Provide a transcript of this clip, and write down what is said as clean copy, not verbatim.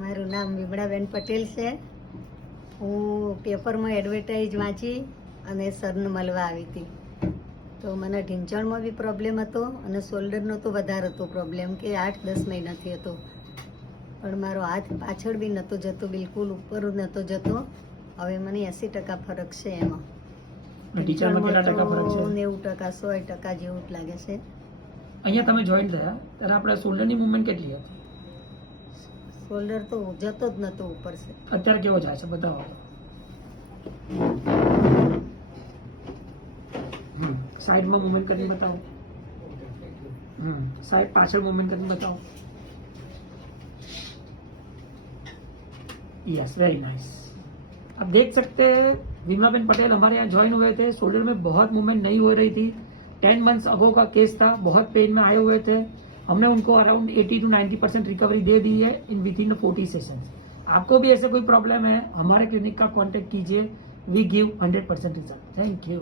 મારું નામ વિમળાબેન પટેલ છે. હું પેપરમાં એડવર્ટાઇઝ વાંચી અને સરને મળવા આવી હતી. તો મને ઢીંચણમાં બી પ્રોબ્લેમ હતો અને શોલ્ડરનો તો વધારે હતો પ્રોબ્લેમ, કે 8-10 મહિનાથી હતો. પણ મારો હાથ પાછળ બી નહોતો જતો, બિલકુલ ઉપર નહોતો જતો. હવે મને 80% ફરક છે એમાં. ઢીંચણમાં કેટલા ટકા ફરક છે? 90%, 100% જેવું જ લાગે છે. અહીંયા તમે જોઈન થયા ત્યારે આપણે શોલ્ડરની મૂવમેન્ટ કેટલી હતી? શોલ્ડર તો જતો જ નહોતો ઉપર છે. અત્યારે કેવો જાય છે બતાવો. સાઈડમાં મૂવમેન્ટ કરીને બતાવો. साइड पाछड़ मूवमेंट करके बताओ. Yes, very nice. आप देख सकते हैं विमलाबेन पटेल हमारे यहाँ ज्वाइन हुए थे. शोल्डर में बहुत मूवमेंट नहीं हो रही थी. 10 मंथ्स अगो का केस था. बहुत पेन में आए हुए थे. हमने उनको अराउंड 80 to 90% रिकवरी दे दी है इन विथिन 40 सेशंस. आपको भी ऐसे कोई प्रॉब्लम है, हमारे क्लिनिक का कांटेक्ट कीजिए. We give 100% result. Thank you.